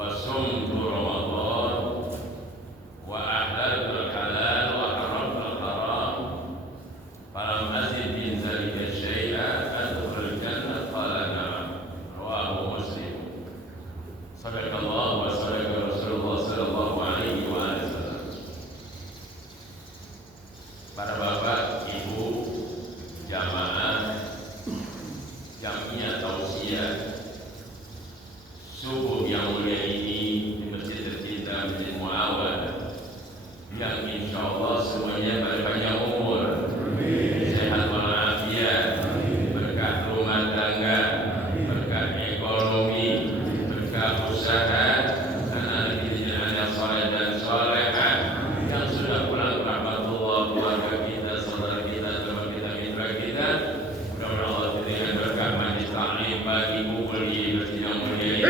وصمت رمضان وأحللت الحلال وحرمت الحرام فلم أزد من ذلك شيئا أدخل الجنة قال نعم رواه مسلم. صدق الله وصدق رسول الله صلى الله عليه وسلم. Para bapak, ibu, jamaah Jamiah Tausiah subuh yang mulia ini di masjid tercinta Masjid Muawan, yang insya Allah semuanya berpanjang umur, sehat walafiat, berkah rumah tangga, berkah ekonomi, berkah usaha, anak kita anak soleh dan solehah yang sudah pulang rahmatullah, keluarga kita, saudara kita, teman kita, mitra kita. Mudah-mudahan Allah berikan berkah majlis taklim bagi kumpul di masjid yang mulia ini.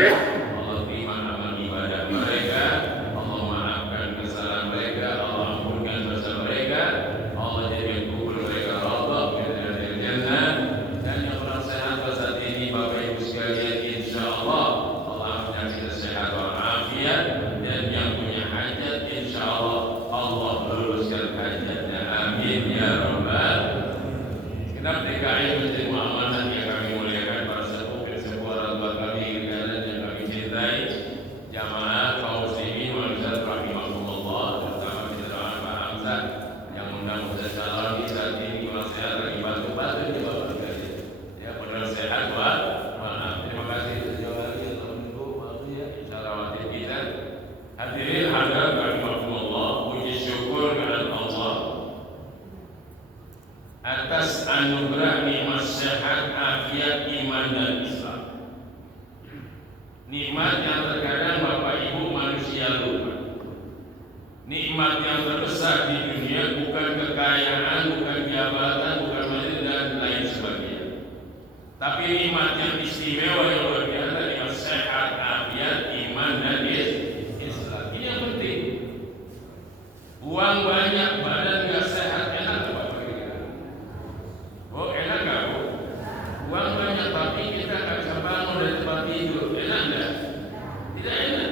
Allah terima amal ibadah mereka, Allah maafkan kesalahan mereka, Allah ampunkan dosa mereka, Allah jadikan kumpul mereka radha dari jannah. Dan yang kurang sehat saat ini Bapak Ibu sekalian, insya Allah Allah menyertai sehat walafiat, dan yang punya hajat insya Allah Allah luluskan hajatnya, amin ya rabbal. Segenap DKI Masjid Muhammad yang kami muliakan, para sepuh dan sepuh orang tua kami dan yang kami cintai, jamaah kaum muslimin wal muslimat rahimakumullah, terutama di dalam Pak Hamzah yang mudah-mudahan calon di saat ini masih lagi bantu-bantu di bawah sekali. Ya, benar sehat walafiat. Terima kasih sejauh lagi untuk menunggu waktu ya. Insyaallah waktu kita. Hadirin hadirat rahimakumullah, puji syukur kepada Allah atas anugerah nikmat sehat, afiat, iman dan Islam. Nikmat yang terkadang Bapak Ibu manusia lupa. Nikmat yang terbesar di dunia bukan kekayaan, bukan jabatan, bukan majlis dan lain sebagainya. Tapi nikmat yang istimewa yang luar biasa, nikmat sehat, afiat, iman dan Islam. Ini yang penting. Uang banyak, badan nggak sehat, enak nggak Bapak? Oh enak nggak Bu? Uang banyak tapi kita nggak bisa bangun dari tempat tidur, enak nggak? Tidak enak.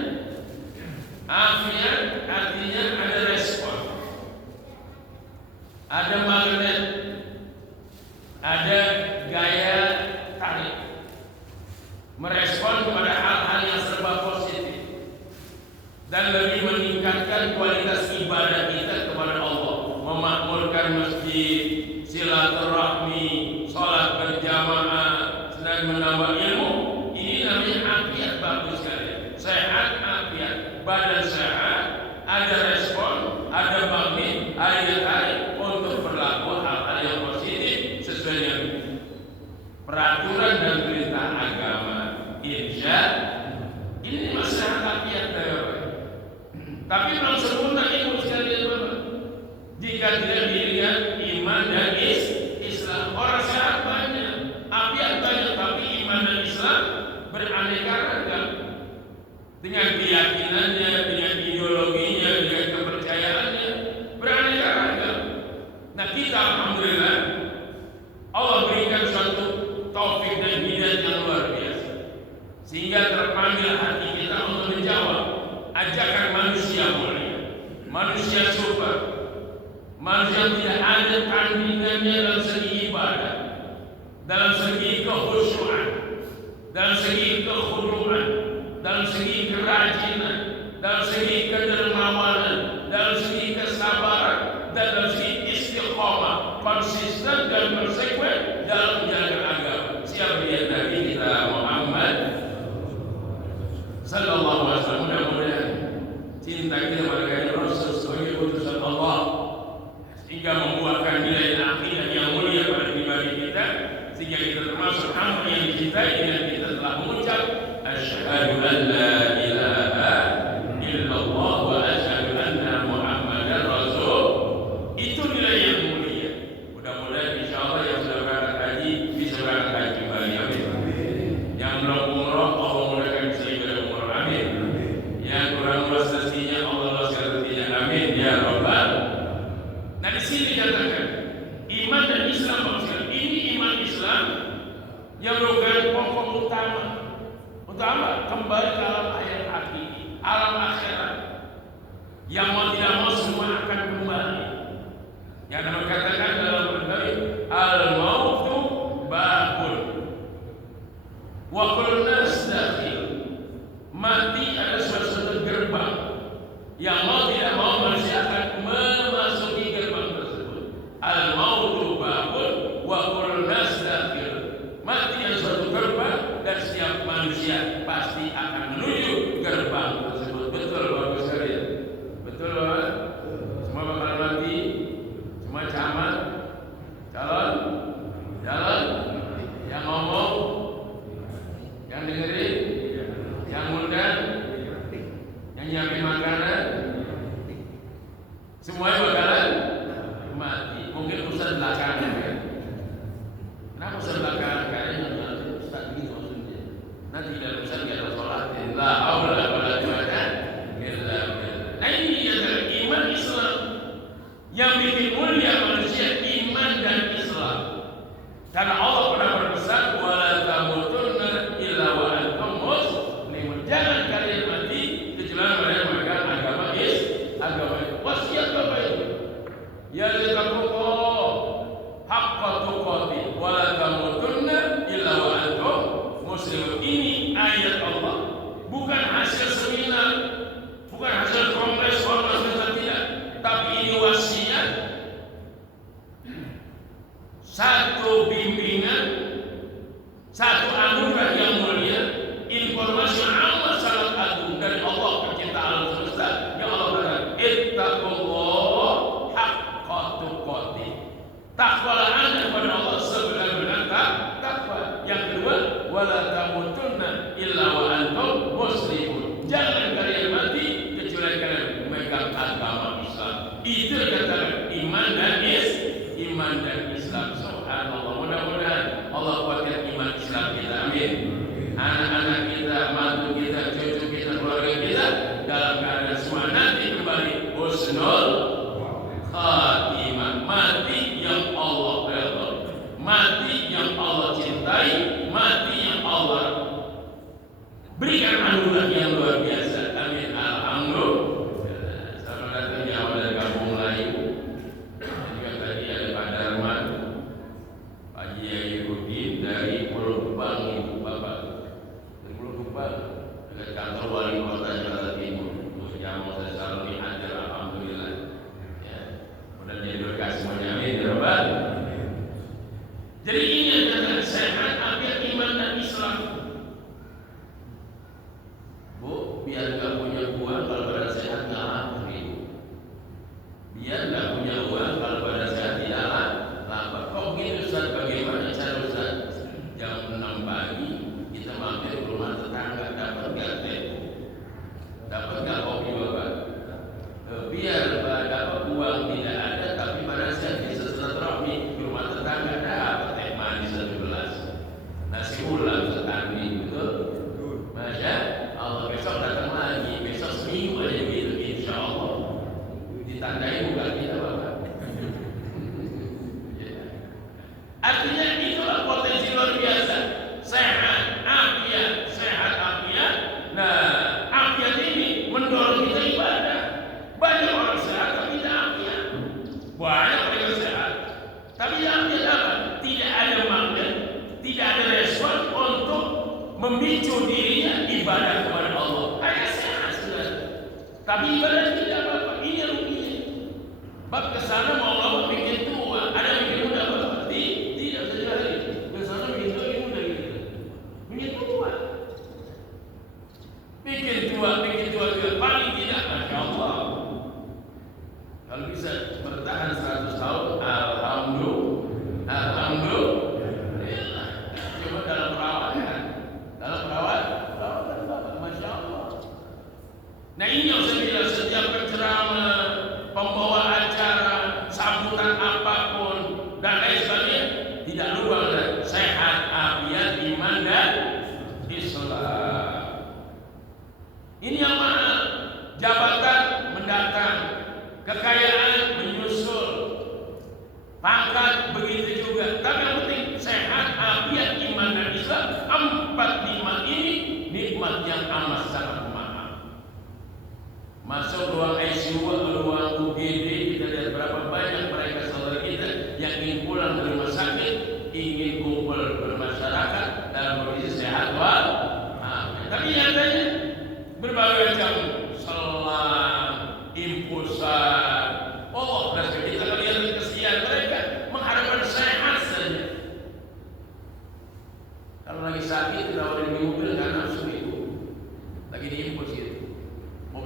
Afiat artinya ada respon, ada magnet, ada gaya tarik, merespon kepada hal-hal yang serba positif dan lebih meningkatkan kualitas ibadah kita kepada Allah, memakmurkan masjid, silaturahmi, sholat berjamaah, sedang menambah ilmu. Ini namanya afiat, bagus sekali. Sehat, afiat, badan sehat, ada respon, ada magnet, ada tarik untuk berlaku hal-hal yang positif sesuai dengan peraturan dan perintah agama. Insya ini masalah afiat. Tapi belum sempurna ibu sekalian Bapak. Jika tidak dilihat iman dan Islam, orang sehat banyak, afiat banyak, tapi iman dan Islam beraneka ragam dengan keyakinannya, dengan ideologinya, dengan kepercayaannya, beraneka ragam. Nah kita alhamdulillah Allah berikan suatu taufik dan hidayah yang luar biasa, sehingga terpanggil hati kita untuk menjawab ajakan manusia mulia, manusia super, manusia tidak ada tandingannya dalam segi ibadah, dalam segi kehusyuan, dalam segi kekhuduan, dalam segi kerajinan, dalam segi kedermawanan, dalam segi kesabaran, dan dalam segi istiqomah, konsisten dan konsekuen dalam menjalankan agama. Siapa dia Nabi kita Muhammad sallallahu alaihi wasallam. Mudah-mudahan cinta kita pada Rasul sebagai utusan Allah sehingga membuahkan nilai akidah yang mulia pada pribadi kita, sehingga kita termasuk hamba yang dicintai dengan kita telah mengucap asyhadu an la ilaha illallah wa asyhadu anna muhammadar rasul. Itu nilai yang mulia. Mudah-mudahan insyaallah yang sudah berangkat haji bisa berangkat haji kembali, amin. Yang belum umrah Allah mudahkan bisa ibadah umrah, amin. Yang kurang luas rezekinya Allah luaskan rezekinya, amin ya rabbal. Nah di sini dikatakan iman dan Islam maksudnya. Ini iman Islam yang merupakan pokok utama kembali ke alam Yang mau tidak mau semua akan kembali. Yang Nabi katakan dalam Al-Qur'an, al-mautu babun wa kullu nas dakhil. Mati adalah suatu gerbang. Yang mau tidak mau manusia akan memasuki gerbang tersebut. Al-mautu babun wa kullu nas dakhil. Mati adalah suatu gerbang dan setiap manusia pasti akan menuju gerbang tersebut. Betul Bapak sekalian? Betul Bapak? Semua bakal mati. Semua camat, calon, jalan, yang ngomong, yang dengerin, yang ngundang, yang nyiapin makanan, semuanya bakalan mati. Mungkin urusan belakangan ya. Kenapa urusan belakangan? Karena nanti Ustaz gitu maksudnya. Nanti tidak urusan kita sholat. La haula wala quwwata illa billah. Nah ini adalah iman Islam. Yang bikin mulia manusia iman dan Islam. Karena Allah pernah berpesan, wala tamutunna illa wa antum muslimun. Jangan kalian mati kecuali kalian memegang agama agama. Wasiat apa itu? Ya littaqullah haqqa tuqatih wala tamutunna illa wa antum muslimun. Ini ayat Allah, bukan hasil seminar, bukan hasil kongres tidak, tapi ini wasiat, satu bimbingan, satu anugerah yang mulia, informasi yang amat sangat agung dari Allah pencipta alam semesta. Yang Allah berkata, ittaqullah haqqa tuqatih. Takwalah anda kepada Allah sebenar-benar takwa. Yang kedua, wala tamutunna illa wa antum muslimun. Jangan kalian mati kecuali kalian memegang agama Islam. Itu kata iman dan Islam. Subhanallah. Mudah-mudahan Allah kuatkan iman Islam kita. Amin. Anak-anak kita, mantu kita, cucu kita, keluarga kita dalam keadaan semua nanti kembali husnul khatimah. Mati yang Allah redha, mati yang Allah cintai, mati yang Allah berikan anugerah yang luar biasa. Amin. Alhamdulillah. Selamat datang di awal dari Kampung Melayu. Juga tadi ada Pak Darman, Pak Jiyai Rudin dari Pulau Gebang, Ibu Bapak dari Pulau Gebang, dekat kantor wali kota Jakarta Timur. Yang mau saya salami hadir, alhamdulillah. Ya, mudah jadi berkah semuanya. Amin. Ya Rabbal. Jadi ini adalah sehat agar iman dan Islam. Bu, biar nggak punya uang kalau badan sehat nggak lapar Ibu. Biar nggak punya uang kalau badan sehat tidak lapar. Kok begitu Ustaz? Bagaimana cara Ustaz? Jam 6 pagi kita mampir ke rumah tetangga, dapat nggak teh? Dapat nggak kopi Bapak? Biar dapat uang tidak ada, tapi badan sehat bisa silaturahmi ke rumah tetangga, dapat teh manis 12, nasi ulam setani, betul? Masya Allah, besok datang lagi, besok seminggu aja gitu, insya Allah ditandai bukan kita Bapak. Artinya itulah potensi luar biasa, sehat afiat. Nah, afiat ini mendorong kita ibadah. Banyak orang sehat tapi tidak afiat. Banyak orang sehat tapi tidak afiat apa? Tidak ada magnet, tidak ada respon untuk memicu dirinya ibadah kepada Allah. Hanya sehat sudah, tapi ibadah tidak apa-apa. Ini ruginya. Bab kesana mau Allah bikin tua, ada yang bikin muda Bapak? Tidak sekali. Kesana bikin tua, bikin muda gitu. Bikin tua. Bikin tua paling tidak, masya Allah. Kalau bisa bertahan 100 tahun, alhamdulillah. Cuma dalam perawatan Bapak, masya Allah. Nah ini yang saya bilang, setiap penceramah, pembawa acara, sambutan apapun dan lain sebagainya, tidak lupa sehat, afiat, iman dan Islam. Ini yang mana? Jabatan mendatang, kekayaan menyusul, pangkat begitu juga. Tapi yang penting sehat, afiat, iman dan Islam. 4 nikmat ini nikmat yang amat sangat mahal. Masuk ruang ICU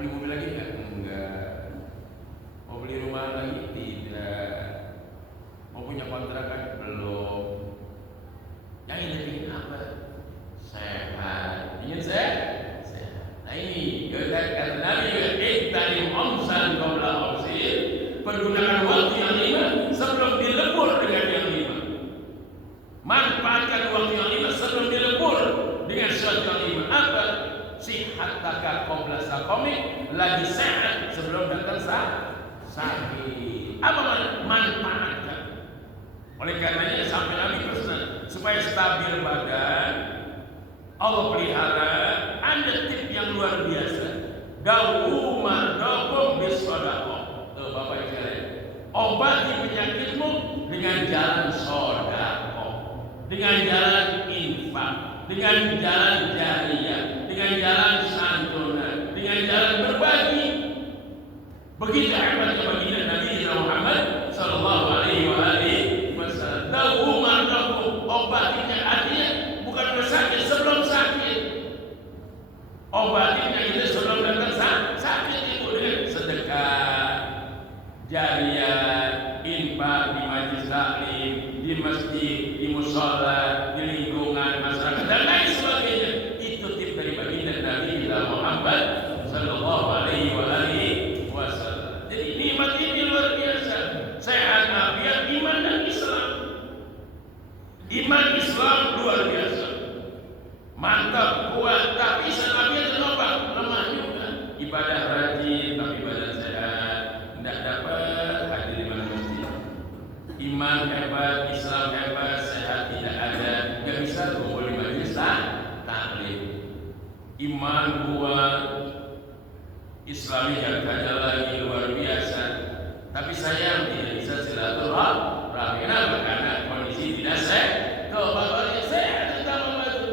beli mobil lagi enggak? Enggak. Mau beli rumah lagi? Tidak. Mau punya kontrakan? Belum. Yang ini apa? Sehat. Ingin sehat? Nah ini kata Nabi, "Iqtanim amsan qabla amsin." Pergunakan waktu yang 5 sebelum dilebur dengan yang 5. Manfaatkan waktu yang 5 sebelum dilebur dengan sesuatu yang 5. Apa? Sihataka qabla saqamik, lagi sehat sebelum datang sakit. Apa manfaatkan? Oleh karenanya sampai Nabi pesan supaya stabil badan, Allah pelihara. Ada tip yang luar biasa. Dawu mardakum bisadaqah. Tuh Bapak Ibu sekalian, obati penyakitmu dengan jalan sedekah, dengan jalan infak, dengan jalan jariyah, dengan jalan santunan, dengan jalan berbagi. Begitu hebatnya baginda Nabi Muhammad sallallahu alaihi wasallam. Dawu mardakum, obatinya artinya bukan bersakit sebelum sakit. Obatnya itu sebelum datang sakit itu dengan sedekah, jariyah, infak di majelis taklim, di masjid, di mushola, di lingkungan masyarakat dan lain sebagainya. Itu tip dari baginda Nabi Muhammad sallallahu alaihi wasallam. Jadi nikmat ini luar biasa. Sehat, afiat, iman dan Islam. Iman Islam luar biasa. Mantap, kuat, tapi setelahnya ternopak, lemah juga. Ibadah rajin, tapi badan sehat, tidak dapat hadir di mana mesti. Iman hebat, Islam hebat, sehat tidak ada, nggak bisa kumpul di majelis taklim. Iman kuat, Islamnya jaga lagi luar biasa, tapi sayang tidak bisa silaturahmi. Kenapa? Karena kondisi tidak sehat. Tuh, bapaknya sehat, kita membantu.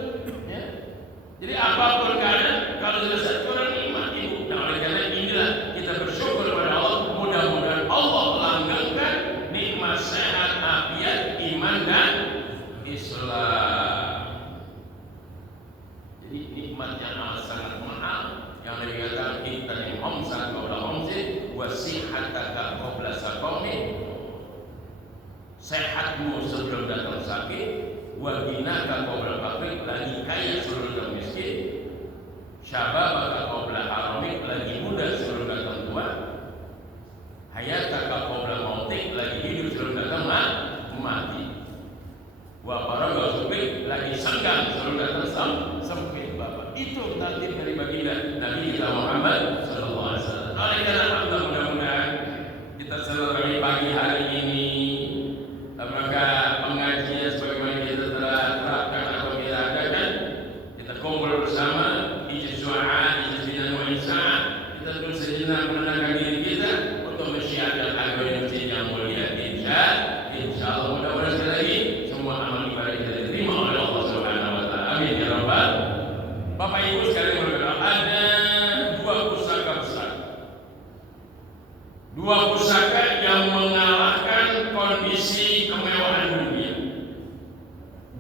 Jadi apapun keadaan, kalau sudah kurang nikmat ibu. Nah oleh karena inilah kita bersyukur kepada Allah. Mudah-mudahan Allah langgengkan nikmat sehat, afiat, iman dan Islam. Jadi nikmat yang amat sangat mahal yang Nabi katakan iqtanim amsan qabla amsin wa sihataka qabla saqamik. Sehatmu sebelum datang sakit, wa ginaka qabla faqrik, lagi kaya sebelum datang miskin, syababaka qabla haramik, lagi muda sebelum datang tua, hayataka qabla mautik, lagi hidup sebelum datang mati, wa faraga subik, lagi senggang sebelum datang sempit. Bapak itu tatib dari baginda Nabi kita Muhammad sallallahu alaihi wasallam. Oleh karena mudah-mudahan kita selesai pagi hari ini maka pengajian sebagaimana kita telah terapkan atau kita adakan, kita kumpul bersama ijaz du'a, ijaz bidan wa insa'ah, kita terus sejenak menenangkan diri kita untuk mensyiarkan agama masjid yang mulia. Insyaallah mudah-mudahan sekali lagi semua amal ibadah kita diterima oleh Allah Subhanahu wa taala. Amin ya rabbal. Bapak Ibu sekalian berdoa, ada dua pusaka besar. Dua pusaka yang mengalahkan kondisi kemewahan dunia.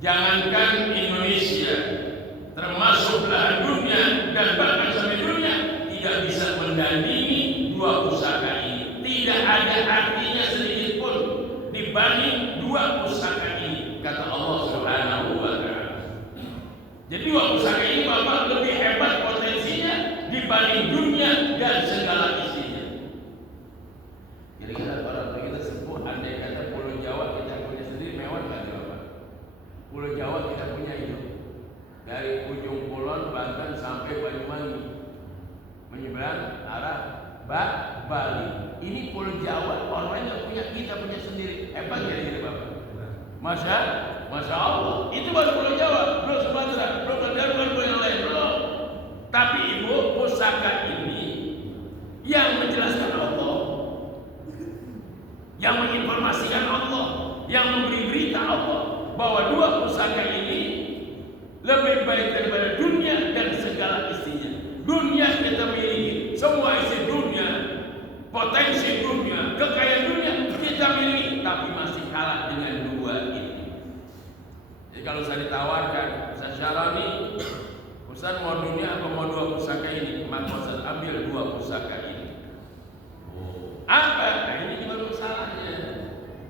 Jangankan Indonesia, termasuk belahan dunia dan bahkan sampai dunia tidak bisa mendandingi dua pusaka ini. Tidak ada artinya sedikit pun dibanding dua pusaka ini, kata Allah Subhanahu wa taala. Jadi dua pusaka ini Bapak lebih hebat potensinya dibanding dunia dan segala isinya. Kira-kira kalau kita sebut, andai kata Pulau Jawa kita punya sendiri, mewah nggak Bapak? Pulau Jawa kita punya itu dari ujung Kulon, Banten sampai Banyuwangi, menyeberang arah Bali. Ini Pulau Jawa, orang lain nggak punya, kita punya sendiri. Hebat ya ini Bapak? Masya Allah. Itu baru Pulau Jawa, belum Sumatera, belum ada pulau yang lain belum. Tapi Ibu, pusaka ini yang menjelaskan Allah, yang menginformasikan Allah, yang memberi berita Allah bahwa dua pusaka ini lebih baik daripada dunia dan segala isinya. Dunia kita miliki, semua isi dunia, potensi dunia, kekayaan dunia kita miliki, tapi masih kalah dengan dua ini. Jadi kalau saya ditawarkan, saya Syarani, Ustaz mau dunia atau mau dua pusaka ini, maka Ustaz ambil dua dua pusaka ini. Apa? Nah, ini juga masalahnya.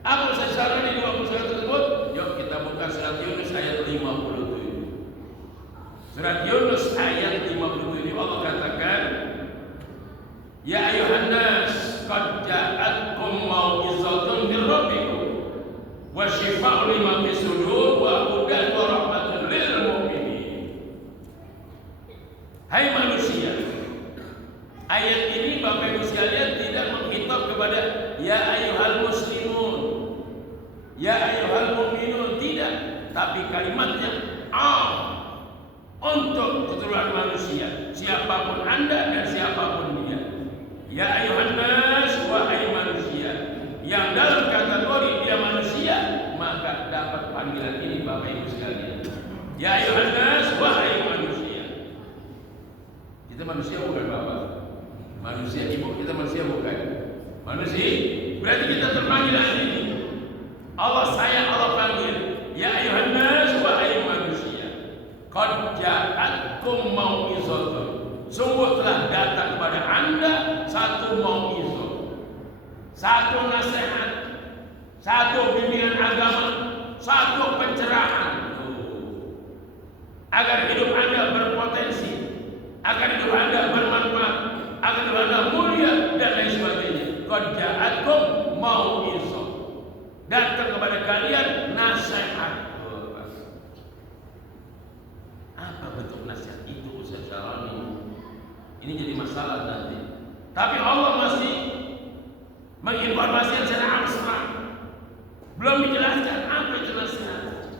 Apa sasaran di dua pusaka tersebut? Yuk kita buka surat Yunus ayat 57. Surat Yunus ayat 57 Allah katakan, Ya ayuhan nas qad ja'atkum mau'izatun min rabbikum wa shifaa'un lima fis sudur wa hudan wa rahmatun lil mu'minin. Hai manusia, ayat ini Bapak Ibu sekalian tidak menghitab kepada ya ayyuhal muslimun, ya ayyuhal mu'minun, tidak, tapi kalimatnya untuk keseluruhan manusia, siapapun Anda dan siapapun dia. Ya ayyuhan nas, wahai manusia, yang dalam kategori dia manusia, maka dapat panggilan ini Bapak Ibu sekalian. Ya ayyuhan nas, wahai manusia. Kita manusia bukan Bapak. Manusia ibu, kita manusia bukan. Manusia, berarti kita terpanggil hari ini. Allah sayang, Allah panggil. Ya ayyuhan nas, wahai manusia. Qad ja'atkum mau'izatun. Sungguh telah datang kepada Anda satu mau'izah, satu nasihat, satu bimbingan agama, satu pencerahan, agar hidup Anda berpotensi, agar hidup Anda bermanfaat, agar hidup Anda mulia dan lain sebagainya. Qad ja'atkum mau'izah. Datang kepada kalian nasihat. Apa bentuk nasihat itu Ustaz Syarani? Ini jadi masalah nanti. Tapi Allah masih menginformasikan secara abstrak. Belum dijelaskan apa itu nasihat.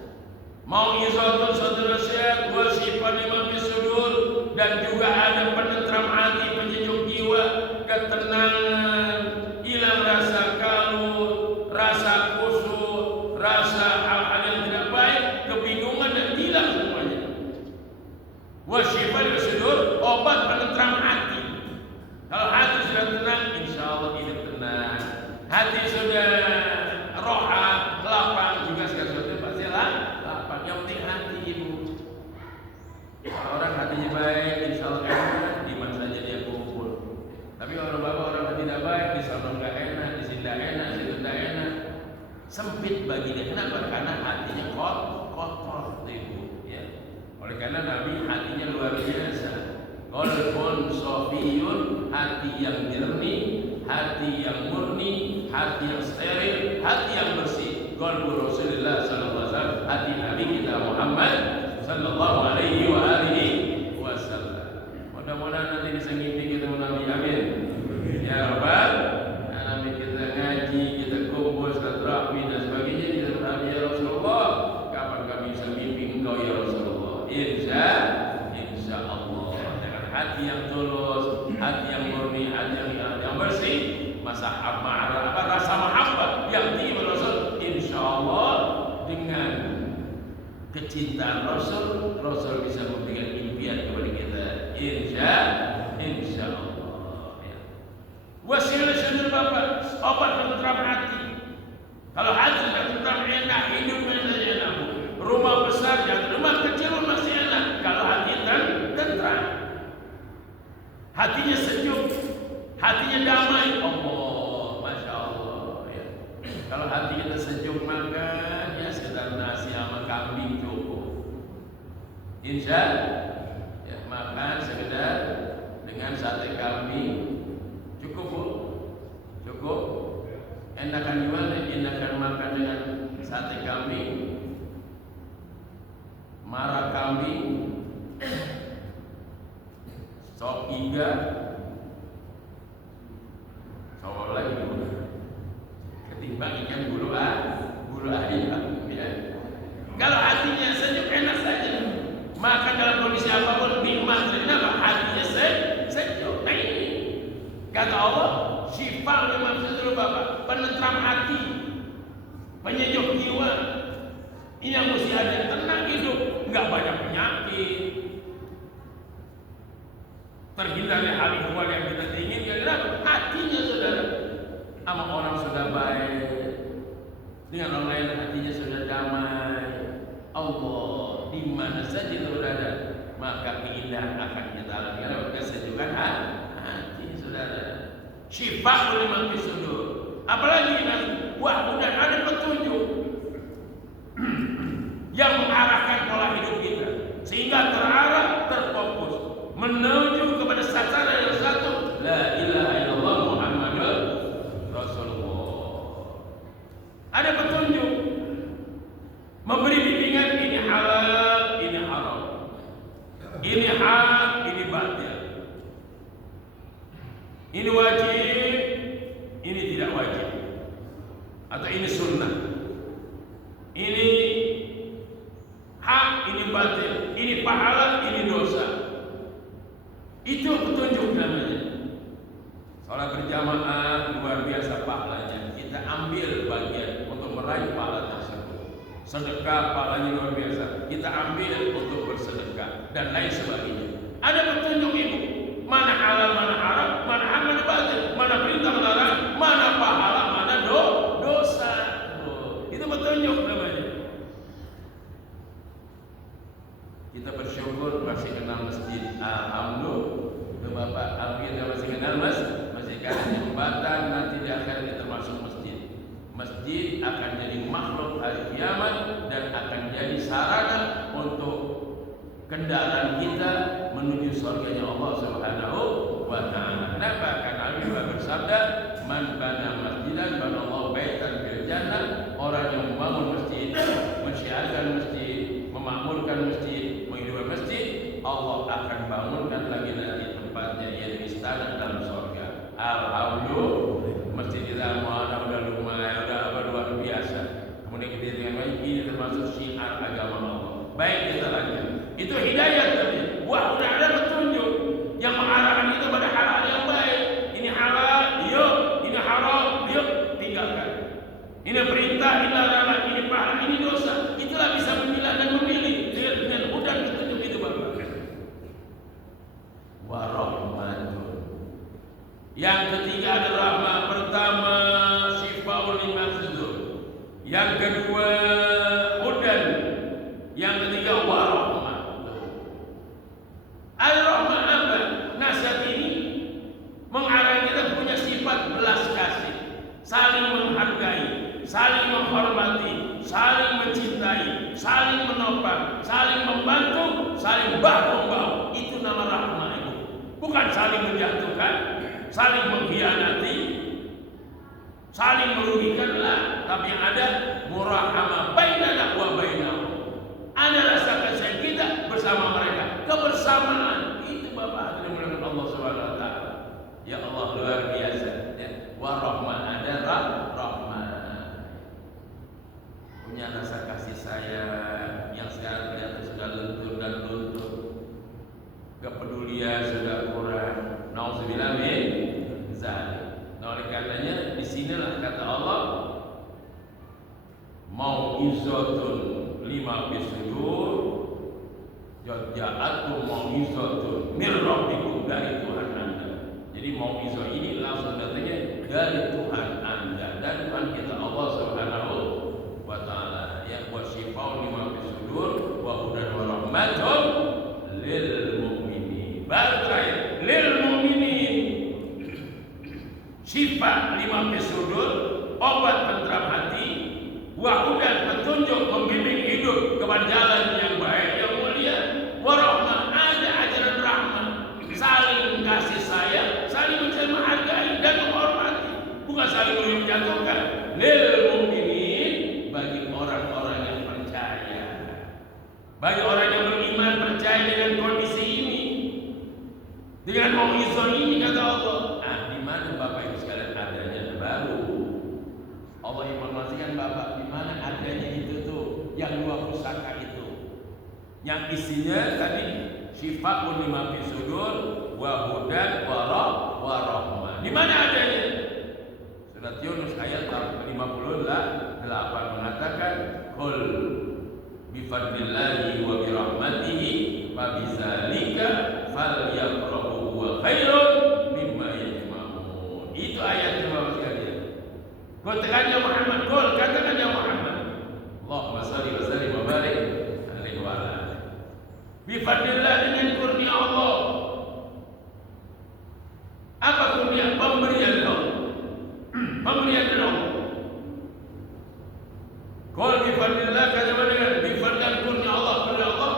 Mau'izatun, suatu nasihat, wa shifa'un lima fis sudur, dan juga ada penentram hati, penyejuk jiwa, ketenangan, hilang rasa kalut, rasa kusut, rasa hal-hal yang tidak baik, kebingungan, dan hilang semuanya. Wa shifa'un lima sudur, obat penentram hati. Kalau hati sudah tenang, insya Allah hidup tenang. Hati sudah roha, lapang, juga segala sesuatu pasti lapang. Yang penting hati ibu. Orang hatinya baik, insya Allah enak, di mana saja dia kumpul. Tapi orang bapak orang yang tidak baik, di sana nggak enak, di sini tidak enak, di situ tidak enak. Sempit bagi dia. Kenapa? Karena hatinya kotor, ibu. Ya. Oleh karena Nabi hatinya luar biasa. Qalbun safiyun, hati yang jernih, hati yang murni, hati yang steril, hati yang bersih. Qalbu Rasulullah sallallahu alaihi wasallam, hati Nabi kita Muhammad sallallahu alaihi wasallam. Mudah-mudahan nanti bisa ngimpi kita Nabi, amin. Ya Rabbal alamin, kita ngaji, kita kumpul silaturahmi dan sebagainya, kita berdoa ya Rasulullah, kapan kami bisa mimpi Engkau ya Rasulullah? Insya Allah. Hati yang tulus, hati yang murni, hati yang bersih, rasa mahabbah yang tinggi pada Rasul, insya Allah dengan kecintaan Rasul, Rasul bisa memberikan impian kepada kita, insya Allah. Ya. Wasilah sudur bapak, obat penentram hati. Kalau hati tidak tentram enak, hidupnya saja enak. Rumah besar, jangan rumah kecil masih enak. Kalau hati tentram, hatinya sejuk, hatinya damai, Allah, masya Allah. Ya. Kalau hati kita sejuk, maka ya sekedar nasi sama kambing cukup. Insya ya, makan sekedar dengan sate kambing cukup, Bu. Cukup. Enakan gimana? Enakan makan dengan sate kambing, marah kambing, sop iga, sop lagi ketimbang ikan bulu ayam. Ya. Kalau hatinya sejuk, enak saja. Maka dalam kondisi apapun nikmat. Kenapa? Hatinya sejuk. Nah ini kata Allah, syifa lima sudur bapak, penentram hati, penyejuk jiwa. Ini yang mesti ada, tenang hidup, nggak banyak penyakit, terhindar dari hal-hal yang kita inginkan. Kenapa? Hatinya saudara, sama orang sudah baik, dengan orang lain hatinya sudah damai. Allah di mana saja kita berada, maka keindahan akan kita alami. Karena kesejukan hati. Syifa lima fi sudur. Apalagi dan ada petunjuk yang mengarahkan pola hidup kita sehingga terarah, terfokus menuju kepada sasaran yang satu, la ilaha illallah Muhammadur Rasulullah. Ada petunjuk memberi bimbingan, ini halal, ini haram, ini hak, ini batil, ini wajib, ini tidak wajib, atau ini sunnah, ini hak, ini batil, ini pahala, ini dosa. Itu petunjuk namanya. Salat berjamaah luar biasa pahalanya. Kita ambil bagian untuk meraih pahala tersebut. Sedekah pahalanya luar biasa. Kita ambil untuk bersedekah dan lain sebagainya. Ada petunjuk itu. Mana halal, mana haram, mana hak, mana batil, mana perintah, mana larang, mana pahala, mana dosa. Itu petunjuk namanya. Kita bersyukur masih kenal masjid. Alhamdulillah. Bapak akhirnya masih kenal masih kasih jembatan, nanti di akhir kita masuk masjid. Masjid akan jadi makhluk hari kiamat dan akan jadi sarana untuk kendaraan kita menuju surganya Allah Subhanahu wa taala. Kenapa? Karena Nabi bersabda, "Man bana masjidan banallahu baitan fil jannah." Orang yang membangun masjid, mensyiarkan masjid, memakmurkan masjid, menghidupkan masjid, Allah akan bangunkan lagi nanti tempatnya yaitu istana dalam surga. Alhamdulillah, masjid kita mana udah lumayan, udah luar biasa. Kemudian kita dengan baik, ini termasuk syiar agama Allah. Baik, kita lanjut. Itu hidayah tadi. Wah, udah ada petunjuk yang mengarahkan kita pada hal-hal yang baik. Ini halal, yuk. Ini haram, yuk. Tinggalkan. Ini perintah, ini larangan, ini pahala, ini dosa. Itulah bisa memilah dan memilih dengan hudan petunjuk itu, Bapak. Warahmatun. Yang ketiga adalah rahmah. Pertama, syifaul lima sudur. Yang kedua, hudan. Yang ketiga, warahmah. Al-rahmah apa? Nasihat ini mengarah kita punya sifat belas kasih, saling menghargai, saling menghormati, saling mencintai, saling menopang, saling membantu, saling bahu-membahu. Itu nama rahmah itu. Bukan saling menjatuhkan, saling mengkhianati, saling merugikanlah, tapi yang ada murahamah bainana wa bainahum. Ada rasa kasih kita bersama mereka, kebersamaan. Itu Bapak dimuliakan Allah Subhanahu wa taala. Ya Allah, luar biasa. Ya. Warahmah, ada rahmah. Punya rasa kasih sayang yang sekarang ternyata sudah lentur dan luntur. Kepedulian sudah kurang. Nauzubillah min zalik. Nah, oleh karenanya di sinilah kata Allah, mau'izatun lima bisudur, ja'atun mau'izatun mir rabbikum, dari Tuhan Anda. Jadi mau'izah ini langsung datangnya dari Tuhan Anda, dan Tuhan kita Allah Subhanahu wa taala. Ya, wa syifa'un lima bisudur wa hudan wa rahmatun lil mu'minin. Baru terakhir, lil mu'minin. Syifa lima bisudur, obat penteram hati, wahudan petunjuk membimbing hidup kepada jalan yang baik, yang mulia, warahmah ada ajaran rahmah, saling kasih sayang, saling menghargai dan menghormati, bukan saling menjatuhkan. Lil mu'minin, bagi orang-orang yang percaya, bagi orang yang beriman, percaya dengan kondisi ini, dengan mau'izah ini, kata Allah. Di mana Bapak Ibu sekalian adanya baru Allah informasikan Bapak di mana adanya itu tuh, yang dua pusaka itu, yang isinya tadi syifaun lima fi sudur wa hudan wa rahmah. Di mana adanya? Surat Yunus ayat 58 mengatakan, qul bi fadlillahi wa bi rahmatihi fa bidzalika falyafrahu wa khairun mimma yajma'un. Itu ayatnya Bapak sekalian. Katakan ya Muhammad, katakan ya Muhammad. Allahumma shalli wa sallim wa barik alaihi wa ala. Bi fadlillah, dengan kurnia Allah. Apa kurnia? Pemberian pemberian dari Allah. Qul bi fadlillah, kata mereka, bi fadlan kurnia Allah, kurnia Allah,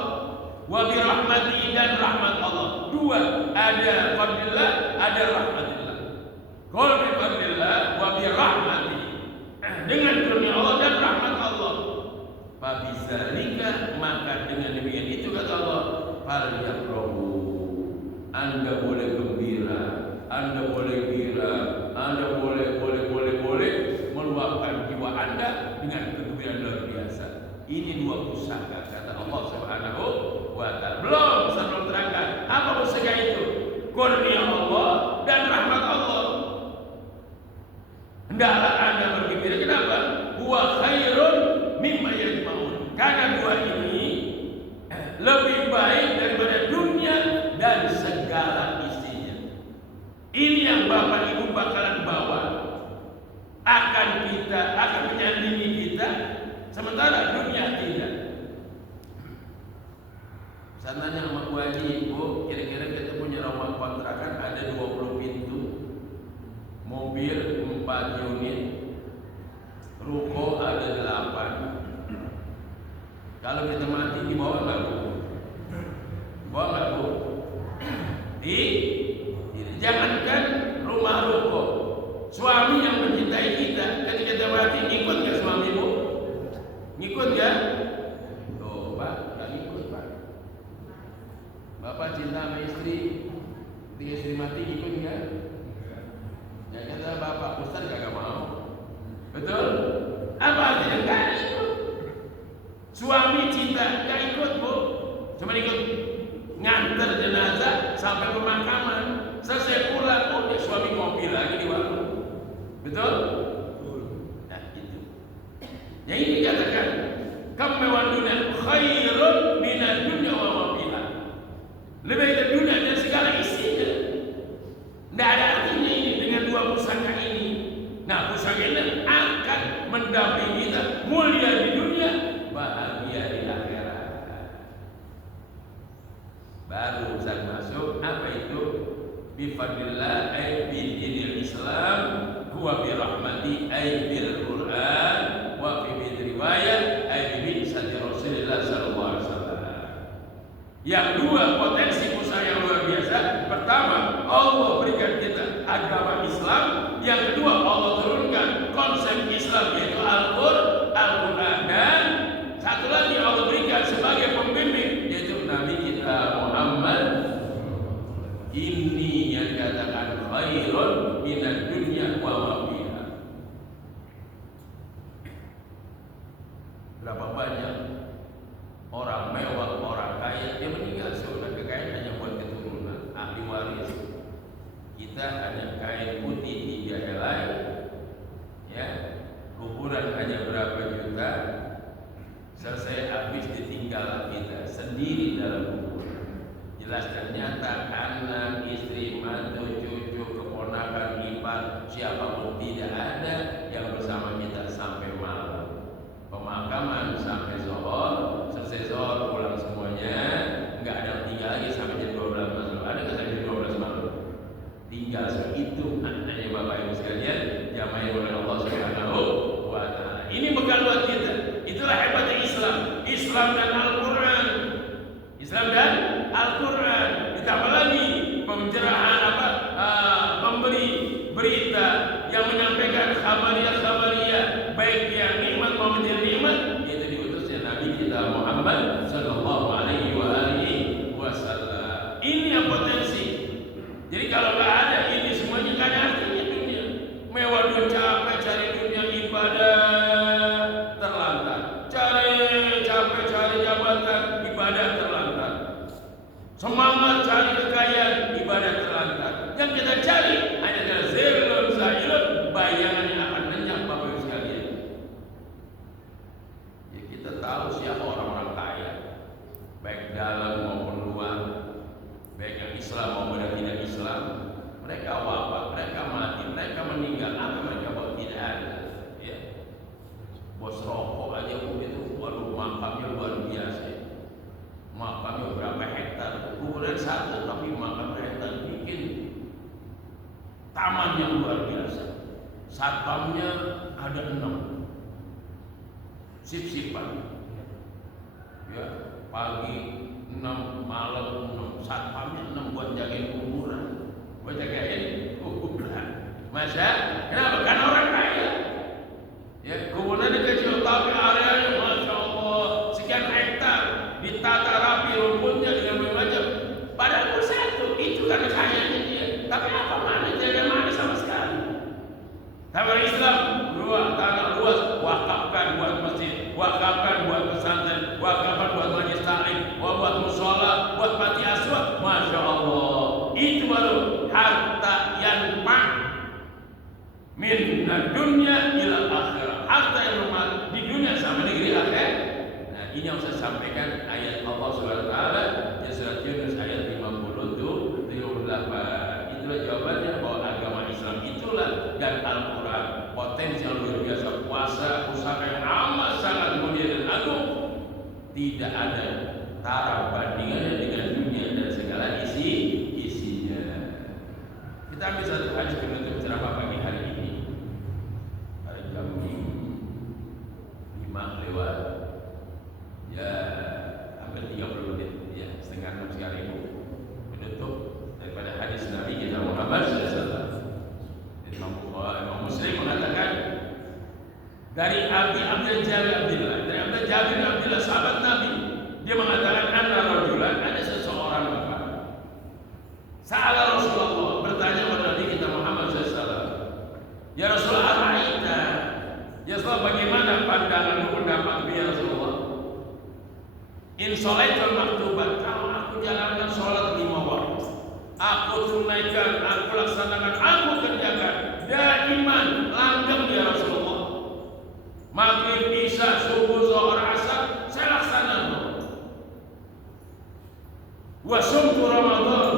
wa bi rahmati, dan rahmat Allah. Dua, ada fadlillah, ada rahmatillah. Qul bi fadlillah wa bi rahmati, dengan kurnia Allah dan rahmat Allah. Fa bizalika, maka dengan demikian itu kata Allah, falyafrahu, Anda boleh gembira, Anda boleh gembira, Anda boleh meluapkan jiwa Anda dengan kegembiraan luar biasa. Ini dua pusaka kata Allah Subhanahu wa ta'ala. Belum terangkan apa pusaka itu? Kurnia Allah dan rahmat Allah. Hendaklah Anda bergembira. Kenapa? Huwa khairun mimma yajma'un. Karena dua ini lebih baik daripada dunia dan segala isinya. Ini yang Bapak Ibu bakalan bawa, akan menyampingi kita, sementara dunia tidak. Saya nanya sama Bu Haji, Bu, kira-kira kita punya rumah kontrakan ada 20 pintu, mobil 4 unit, ruko ada 8. Kalau kita mati di bawah nggak, Bu? Bawah nggak, Bu? Jangankan rumah ruko, suami yang mencintai kita, ketika kita mati ngikut nggak suami, Bu? Ngikut nggak? Tuh, Pak, nggak ngikut, Pak. Bapak cinta sama istri, ketika istri mati ngikut nggak? Ya kata Bapak, Ustaz nggak mau. Betul? Apa artinya nggak ikut? Suami cinta nggak ikut, Bu, cuma ikut nganter jenazah sampai pemakaman. Selesai pulang, oh dia suami ngopi lagi di warung. Betul? Nah itu. Yang ini dikatakan kemewahan dunia khairun minad dunya wa ma fiha. Lebih dari dunia dan segala isinya. Tidak ada artinya ini dengan dua pusaka ini. Nah pusaka ini akan mendampingi kita mulia di dunia, bahagia di akhirat. Baru Ustaz masuk apa itu? Bifadlillah ay bidinil Islam, huwa birahmati ay bil Quran, wa fi riwayat ay bi sadi Rasulullah sallallahu alaihi wasallam. Yang dua potensi usaha yang luar biasa. Pertama, Allah berikan kita agama Islam. Yang kedua, Allah turunkan konsep Islam yaitu Al-Quran, dan satu lagi Allah berikan sebagai pembimbing yaitu Nabi kita Muhammad. Ini yang dikatakan khairun minad dunya wa ma fiha. Berapa banyak orang mewah, orang kaya, dia meninggal surga kekayaan hanya buat keturunan, ahli waris. Kita hanya kain putih di helai, ya, kuburan hanya berapa juta, selesai habis ditinggal kita sendiri dalam kuburan. Jelas ternyata anak, istri, mantu, cucu, keponakan, ipar, siapapun tidak ada yang bersama kita sampai malam. Pemakaman sampai zuhur, selesai zuhur pulang semuanya, nggak ada yang tinggal lagi sampai jam 12 malam. Ada nggak sampai jam 12 malam? Tinggal itu maknanya Bapak Ibu sekalian, jamaah oleh Allah Subhanahu wa ta'ala. Ini bekal buat kita. Itulah hebatnya Islam. Islam dan Al-Quran. Islam dan Al-Quran. Ditambah lagi pencerahan pemberi berita yang menyampaikan khabariyah, baik yang nikmat maupun yang nikmat, yaitu diutusnya Nabi kita Muhammad sallallahu alaihi wasallam. Ini yang potensi. Jadi kalau nggak ada ini semuanya nggak ada artinya dunia. Mewah dunia, capek cari dunia ibadah terlantar. Capek cari jabatan, ibadah terlantar. Semangat cari kekayaan, ibadah terlantar. Yang kita cari hanya adalah zilun sa'ilun, bayangan yang akan lenyap Bapak Ibu sekalian. Ya, kita tahu siapa orang-orang kaya, baik dalam maupun luar, baik yang Islam maupun yang tidak Islam. Mereka wafat, mereka mati, mereka meninggal. Apa mereka buat? Tidak ada. Ya. Bos rokok aja begitu, waduh makamnya luar biasa. Makamnya berapa hektar? Kuburan satu tapi makam hektar, bikin taman yang luar biasa. satpamnya ada 6, sip-sipan, ya, pagi 6, malam 6, satpamnya 6 buat jagain kuburan, buat jagain kuburan. Masa? Kenapa? Kan orang kaya. Ya, kuburannya kecil tapi areanya masya Allah sekian hektar, ditata rapi rumputnya dengan macam. Padahal satu itu kan kayanya dia. Tapi apa mana? Tidak mana sama sekali. Tapi Islam dua tanah luas, wakafkan buat masjid, wakafkan buat pesantren, wakafkan buat majelis taklim, buat musola, buat panti asuhan. Masya Allah, itu baru harta yang min dunia ila akhirat, harta yang normal di dunia sama negeri akhir. Nah, ini yang saya sampaikan ayat Allah Subhanahu wa taala di surat Yunus ayat 50 38. Itulah jawabannya bahwa agama Islam itulah dan Al-Qur'an potensi yang luar biasa, puasa usaha yang amat sangat mulia dan agung, tidak ada tara bandingannya dengan dunia dan segala isinya. Kita ambil satu hadis penutup ceramah pagi hari ini. Jam 5 lewat ya hampir 30 menit ya, setengah 6 sekali penutup daripada hadis Nabi kita Muhammad SAW. Imam Muslim mengatakan dari Jabir Abdullah sahabat Nabi, dia mengatakan anna rajulan, ada seseorang bapak sa'ala Rasulullah, bertanya kepada Nabi kita Muhammad SAW, ya Rasulullah ara'aita, ya Rasulullah bagaimana pandanganmu, pendapatmu ya Rasulullah, in sholaitul maktubat, kalau aku jalankan sholat 5 waktu, aku tunaikan, aku laksanakan, aku kerjakan daiman, langgeng ya Rasulullah, maghrib, isya, subuh, zuhur, asar saya laksanakan, wa sumtu Ramadan,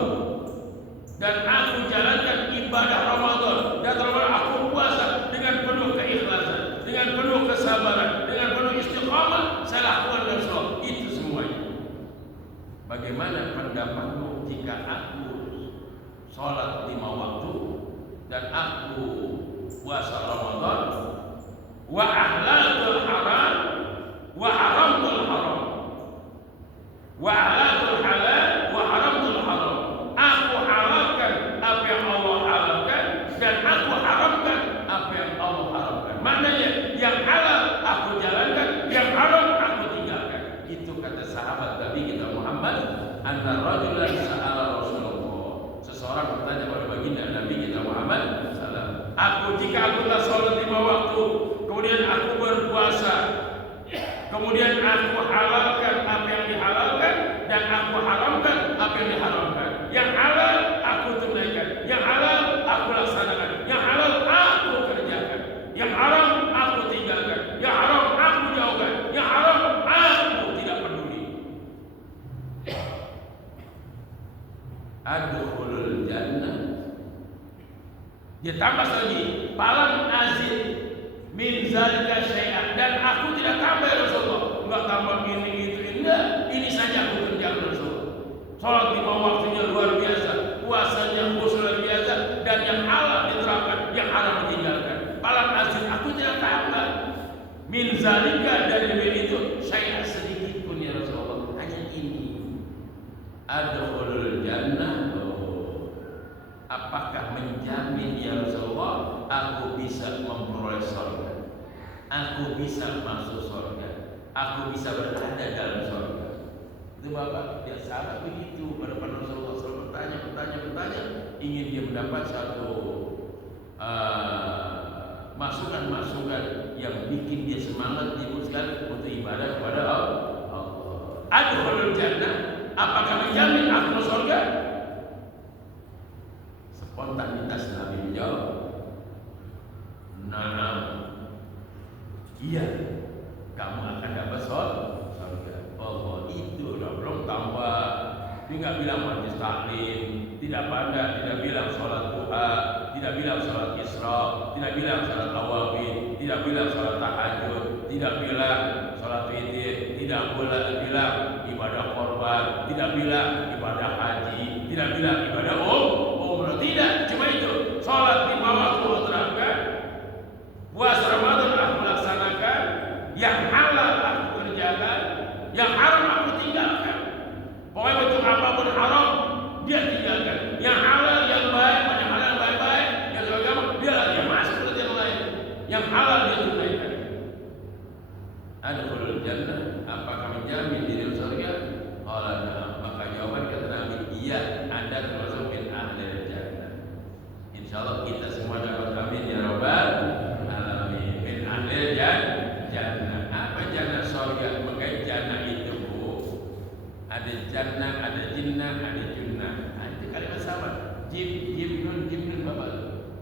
dan aku jalankan ibadah Ramadan, dan Ramadan aku puasa dengan penuh keikhlasan, dengan penuh kesabaran, dengan penuh istiqamah saya lakukan dan sholat itu semuanya. Bagaimana pendapatmu jika aku sholat 5 waktu dan aku puasa Ramadan, wa ahlaltul haram wa haramtul haram, wa ahlaltul halal wa haramtul haram, aku halalkan apa yang Allah halalkan dan aku haramkan apa yang Allah haramkan. Maknanya yang halal aku jalankan, yang haram aku tinggalkan. Itu kata sahabat Nabi kita Muhammad, anna rajulan sa'ala Rasulullah, seseorang bertanya kepada baginda Nabi kita Muhammad sallallahu, aku jika aku telah sholat 5 waktu, kemudian aku berpuasa, kemudian aku halalkan apa yang dihalalkan dan aku haramkan apa yang diharamkan. Yang halal aku tunaikan, yang halal aku laksanakan, yang halal aku kerjakan, yang haram aku tinggalkan, yang haram aku jauhkan, yang haram aku tidak peduli. Adkhulul jannah, ditambah lagi palam azid min zalika syai'an, dan aku tidak tambah ya Rasulullah, enggak tambah ini itu enggak, ini saja aku kerjakan Rasulullah. Sholat 5 waktunya luar biasa, puasanya khusus luar biasa, dan yang halal diterapkan, yang haram ditinggalkan. Palam azid aku tidak tambah min zalika, dari itu syai'an sedikit pun ya Rasulullah, hanya ini. Adkhulul jannah, apakah menjamin ya Rasulullah aku bisa memperoleh surga, aku bisa masuk surga, aku bisa berada dalam surga? Itu Bapak, dia sahabat begitu pada Rasulullah SAW bertanya, ingin dia mendapat satu masukan-masukan yang bikin dia semangat sekali untuk ibadah kepada Allah. Adkhulul jannah, apakah menjamin aku masuk surga? Spontanitas Nabi menjawab, nah, iya, kamu akan dapat surga. Allah, itu udah belum tambah. Dia nggak bilang majlis taklim, tidak bilang sholat duha, tidak bilang sholat isra, tidak bilang sholat awabin, tidak bilang sholat tahajud, tidak bilang sholat witir, tidak bilang ibadah korban, tidak bilang ibadah haji, tidak bilang ibadah umrah, tidak, cuma itu sholat 5 waktu terapkan, Insyaallah kita semua dapat amin ya rabbal alamin. Min ahlil jannah. Apa jannah surga? Makanya jannah itu Bu, ada jannah, ada jinnah, ada junnah. Nah, itu kalimat sama. Jim Bapak.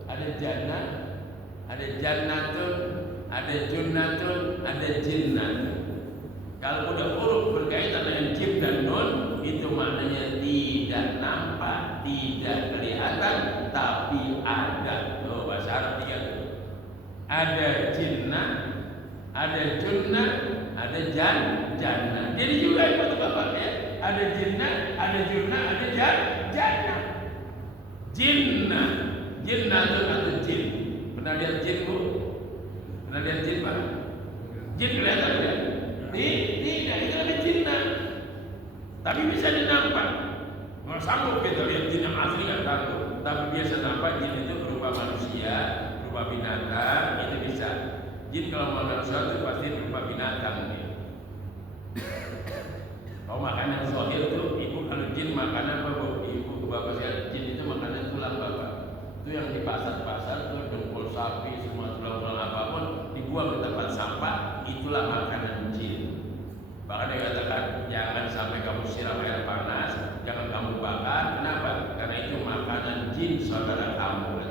Ada jannah, ada jannatun, ada junnatun, ada jinnatun. Kalau udah huruf berkaitan dengan jim dan nun, itu maknanya tidak nampak, tidak kelihatan, tapi ada. Oh, bahasa Arab tiga. Ada jinnah, ada junnah, ada jannah. Jadi juga itu Bapak ya. Ada jinnah, ada junnah, ada jannah. Jinnah itu atau jin. Pernah lihat jin Bu? Pernah lihat jin Pak? Jin kelihatan ya? Tidak, itu ada jinnah. Tapi bisa dinampak. Nggak sanggup kita lihat jin yang asli nggak sanggup. Tapi biasa nampak jin itu berupa manusia, berupa binatang, itu bisa. Jin kalau mau manusia itu pasti berupa binatang. Kalau makanan zahir itu, ibu kalau jin makanan apa Bu? Ibu bapak saya jin itu makanan tulang Bapak. Itu yang di pasar-pasar itu dengkul sapi, semua tulang-tulang apapun dibuang ke tempat sampah, itulah makanan jin. Bahkan dia katakan jangan sampai kamu siram air panas, jangan kamu bakar. Kenapa? Karena itu makanan jin saudara kamu.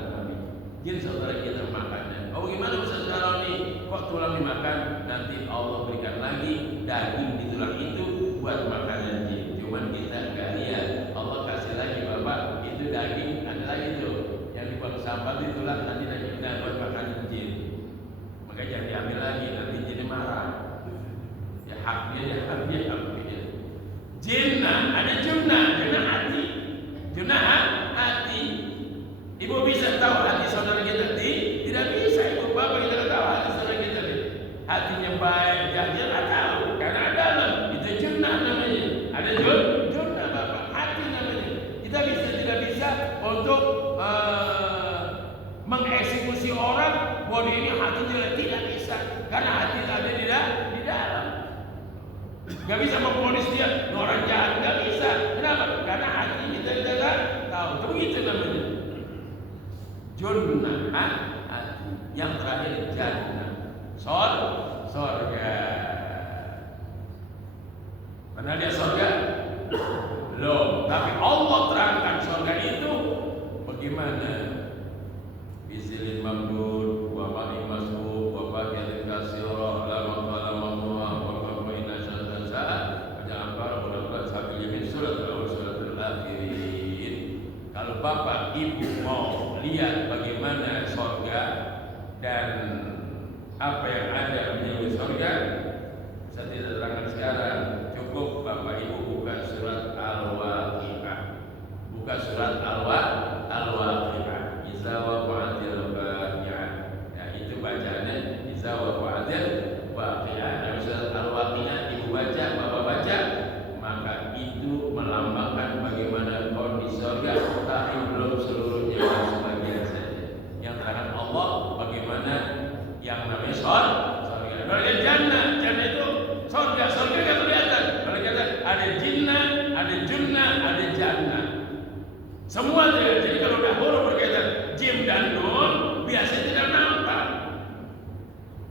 Jin saudara kita makanan. Oh gimana Ustaz kalau ini kok tulang dimakan? Nanti Allah berikan lagi daging di tulang itu buat makanan jin. Cuman kita nggak lihat. Allah kasih lagi Bapak itu daging ada lagi tuh yang dibuang sampah di tulang nanti kita buat makanan jin. Maka jangan diambil lagi nanti jadi marah. Ya haknya. Jinnah ada junnah hati. Junnah hati. Ibu bisa tahu hati saudara kita? Tidak bisa ibu bapak kita tahu hati saudara kita. Hatinya baik, jahat nggak tahu karena dalam itu junnah namanya. Ada junnah Bapak, hati namanya. Kita tidak bisa untuk mengeksekusi orang bahwa dia ini hatinya tidak bisa karena hati ada di dalam. Gak bisa memponis dia orang jahat, gak bisa. Kenapa? Karena hati kita tidak tahu. Itu begitu namanya. Junnah hati. Yang terakhir jannah. Surga. Pernah lihat surga? Belum. Tapi Allah terangkan surga itu bagaimana? Bizilin mamdud, wa ma'in masbuk, wa fakihatin katsirah, la maqala mamnu'a, wa qawmaina syaddan sa'at, wa ja'al barabullah sabil yamin surat al-suratul akhirin. Kalau Bapak Ibu mau lihat bagaimana surga dan apa yang ada menuju surga, saya tidak terangkan sekarang. Cukup Bapak Ibu buka surat Al-Waqi'ah. Buka surat Al-Waqi'ah. Iza waqa'atil waqi'ah. Ya itu bacaannya iza waqa'atil waqi'ah. Dalam surat Al-Waqi'ah Ibu baca, Bapak baca, maka itu melambangkan bagaimana kondisi surga, tapi belum seluruhnya, sebagian saja. Yang terangkan Allah bagaimana yang namanya surga. Kalau lihat jannah itu surga kan kelihatan. Kalau kita ada jinnah, ada junnah, ada jannah. Semua terlihat. Jadi kalau udah huruf berkaitan jim dan nun, biasanya tidak nampak.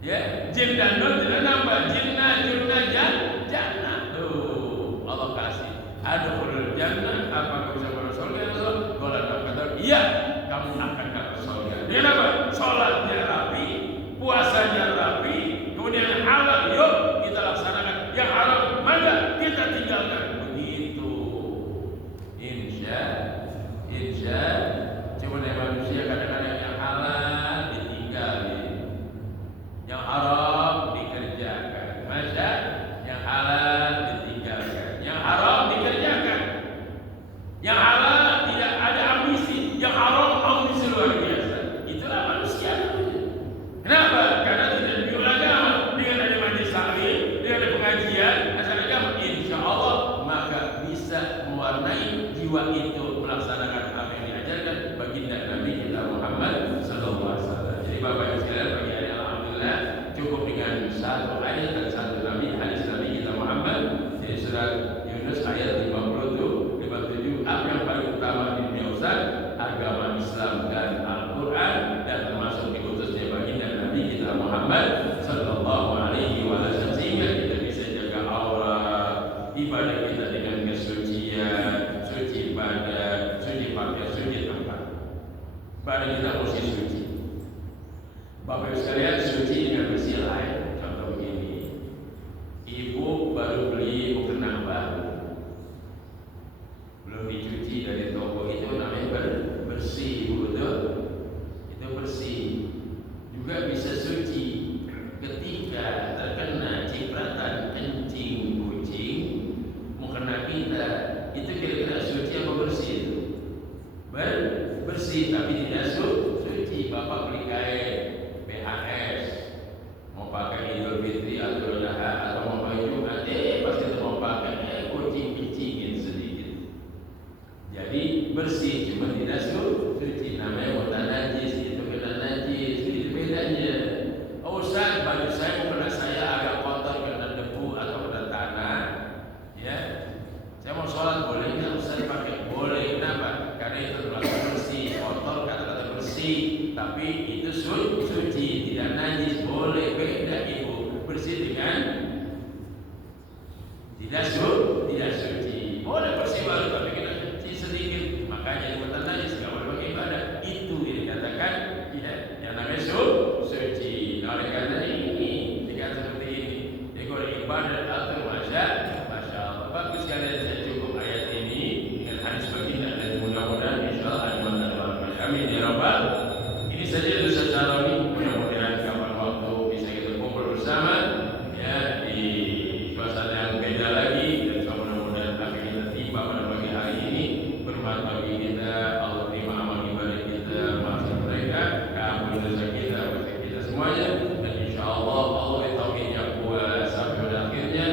Ya, jim dan nun tidak nampak. Jinnah, junnah, jannah. Tuh, Allah kasih. Ada huruf jannah, apa kamu bisa masuk surga? Kalau kata iya, kamu akan masuk surga. Dia apa? Salatnya rapi, puasanya rapi, kemudian halal yuk kita laksanakan, yang haram mana kita tinggalkan. Begitu. Insya cuma yang manusia kadang-kadang yang halal ditinggalin, yang haram dikerjakan. Masya, yang halal ditinggalkan, yang haram dikerjakan. Yang halal tidak ada ambisi, yang haram ambisi luar biasa. Itulah manusia. Muhammad sallallahu alaihi wasallam, sehingga kita bisa jaga aurat ibadah kita dengan kesucian, suci badan, suci pakaian, suci tempat. Badan kita mesti suci. Bapak Ibu sekalian, suci dengan bersih lain. Contoh begini, ibu baru beli mukena baru, belum dicuci dari toko, itu namanya bersih, ibu, betul? Itu bersih. Juga bisa suci ketika terkena cipratan kencing kucing mukena kita, itu kira-kira suci apa bersih? Bersih, tapi tidak suci. Bapak beli kain BHS, mau pakai Idul Fitri atau Adha atau mau pakai Jumat, pasti mau pakai kucing kencingin sedikit. Jadi bersih, cuma tidak suci. Namanya mutan najis, itu kena najis, itu bedanya. Oh Ustaz, baju saya mukena saya agak kotor kena debu atau kena tanah, ya. Saya mau sholat boleh nggak Ustaz pakai? Boleh. Kenapa? Karena itu termasuk bersih. Kotor kata-kata bersih, tapi itu suci, tidak najis. Boleh. Beda ibu, bersih dengan tidak suci. Boleh bersih baru, tapi kita suci sedikit. Makanya buatan najis nggak boleh pakai ibadah. Itu yang dikatakan ya, yang namanya suci. Oleh karena ini dikatakan seperti ini. Jadi kalau ibadah atau masya Allah, bagus sekalian. Saya cukup ayat ini dengan hadis baginda, dan mudah-mudahan insyaallah ada. Amin ya rabbal. Ini saja dosa Saroni. Mudah-mudahan kapan waktu bisa kita kumpul bersama ya di suasana yang beda lagi, dan mudah-mudahan apa kita tiba pada pagi hari ini bermanfaat bagi kita. Allah terima amal ibadah kita, maafkan mereka, ampuni dosa kita, bagi kita semuanya, dan insyaallah Allah tauhid yang kuat sampai pada akhirnya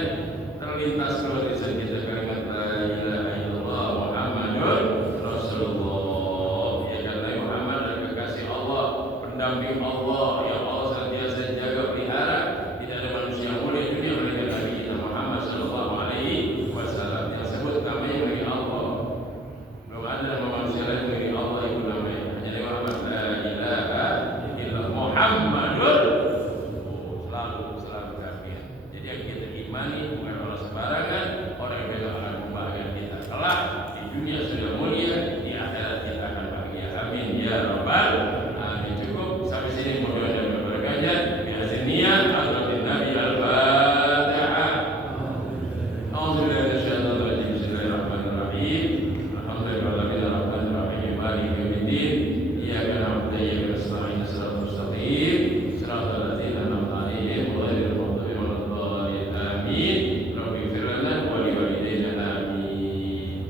terlintas keluar lisan kita kalimat la ilaha illallah Muhammadur Rasulullah. Ya, karena Muhammad adalah kekasih Allah, pendamping Allah yang Allah senantiasa jaga pelihara. Tidak ada manusia mulia dunia melainkan Nabi kita Muhammad sallallahu alaihi wasallam yang sebut namanya bagi Allah. Belum ada nama manusia lain bagi Allah itu namanya hanya Muhammad, la ilaha illallah Muhammadur. Selalu kafir. Jadi yang kita imani bukan orang sembarangan, orang yang besok akan membahagiakan kita. Kelak di dunia sudah mulia, di akhirat kita akan bahagia. Amin ya rabbal alamin. Cukup sampai sini, mudah-mudahan berberkahnya. Biasanya atau Nabi al-Fatihah. Alhamdulillah syaitanir rajim. Bismillahirrahmanirrahim. Alhamdulillahirrahmanirrahim. Maliki yaumiddin. Iyyaka na'budu wa iyyaka nasta'in. Shiratal mustaqim. Shiratal ladzina an'amta 'alaihim ghairil maghdubi 'alaihim. Amin. Rabbi ighfir lana wa li walidayna. Amin.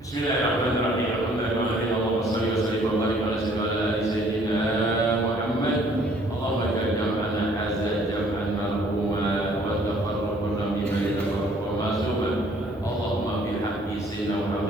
Bismillahirrahmanirrahim. Alhamdulillah, Allahumma shalli wa sallim wa barik ala sayyidina Muhammad. Allahumma ij'al jam'ana hadza jam'an marhuma wa tafarraqna min bainina wa ma'suman. Allahumma bi haqqi sayyidina Muhammad